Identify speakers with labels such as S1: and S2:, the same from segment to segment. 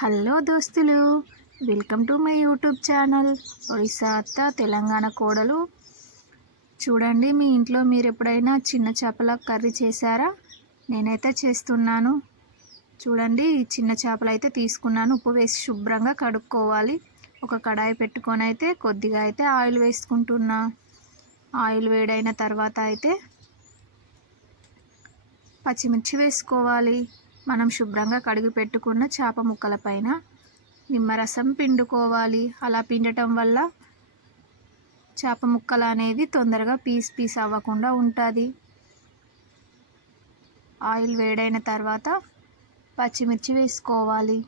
S1: Hello దోస్తులు welcome to my YouTube channel Odisha అత్త తెలంగాణ కోడలు. చూడండి మీ ఇంట్లో మీరు ఎప్పుడైనా చిన్న చేపల కర్రీ చేశారా? నేనైతే చేస్తున్నాను. చూడండి చిన్న చేపలు అయితే తీసుకున్నాను. ఉప్పు వేసి శుభ్రంగా కడుక్కోవాలి. ఒక కడాయి పెట్టుకొని అయితే కొద్దిగా అయితే ఆయిల్ వేసుకుంటున్నా. ఆయిల్ వేడైన తర్వాత అయితే పచ్చిమిర్చి వేసుకోవాలి. మనం శుభ్రంగా కడిగి పెట్టుకున్న చేప ముక్కల పైన నిమ్మరసం పిండుకోవాలి. అలా పిండటం వల్ల చేప ముక్కలు అనేది తొందరగా పీస్ పీస్ అవ్వకుండా ఉంటుంది. ఆయిల్ వేడైన తర్వాత పచ్చిమిర్చి వేసుకోవాలి.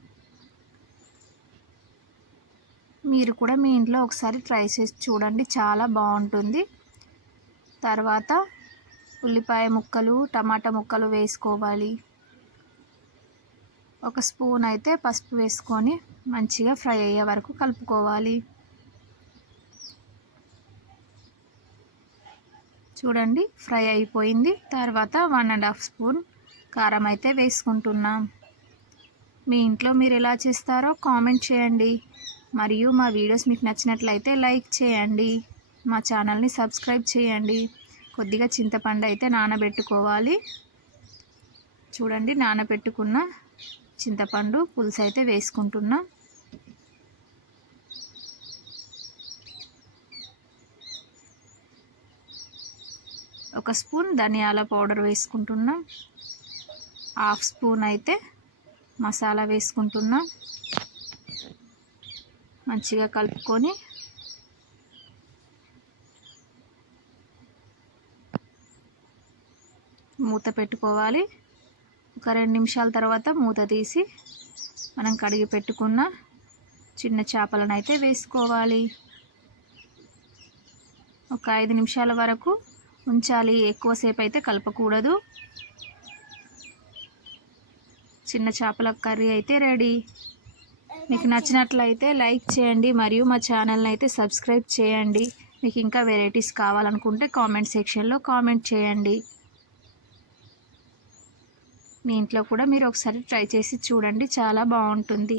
S1: మీరు కూడా మీ ఇంట్లో ఒకసారి ట్రై చేసి చూడండి చాలా బాగుంటుంది. తర్వాత ఉల్లిపాయ ముక్కలు టమాటా ముక్కలు వేసుకోవాలి. ఒక స్పూన్ అయితే పసుపు వేసుకొని మంచిగా ఫ్రై అయ్యే వరకు కలుపుకోవాలి. చూడండి ఫ్రై అయిపోయింది. తర్వాత వన్ అండ్ హాఫ్ స్పూన్ కారం అయితే వేసుకుంటున్నాం. మీ ఇంట్లో మీరు ఎలా చేస్తారో కామెంట్ చేయండి. మరియు మా వీడియోస్ మీకు నచ్చినట్లయితే లైక్ చేయండి. మా ఛానల్ని సబ్స్క్రైబ్ చేయండి. కొద్దిగా చింతపండు అయితే నానబెట్టుకోవాలి. చూడండి నానబెట్టుకున్న చింతపండు పులుసు అయితే వేసుకుంటున్నా. ఒక స్పూన్ ధనియాల పౌడర్ వేసుకుంటున్నా. హాఫ్ స్పూన్ అయితే మసాలా వేసుకుంటున్నా. మంచిగా కలుపుకొని మూత పెట్టుకోవాలి. ఒక రెండు నిమిషాల తర్వాత మూత తీసి మనం కడిగి పెట్టుకున్న చిన్న చేపలను అయితే వేసుకోవాలి. ఒక ఐదు నిమిషాల వరకు ఉంచాలి. ఎక్కువసేపు అయితే కలపకూడదు. చిన్న చేపల కర్రీ అయితే రెడీ. మీకు నచ్చినట్లయితే లైక్ చేయండి మరియు మా ఛానల్ని అయితే సబ్స్క్రైబ్ చేయండి. మీకు ఇంకా వెరైటీస్ కావాలనుకుంటే కామెంట్ సెక్షన్లో కామెంట్ చేయండి. మీ ఇంట్లో కూడా మీరు ఒకసారి ట్రై చేసి చూడండి. చాలా బాగుంటుంది.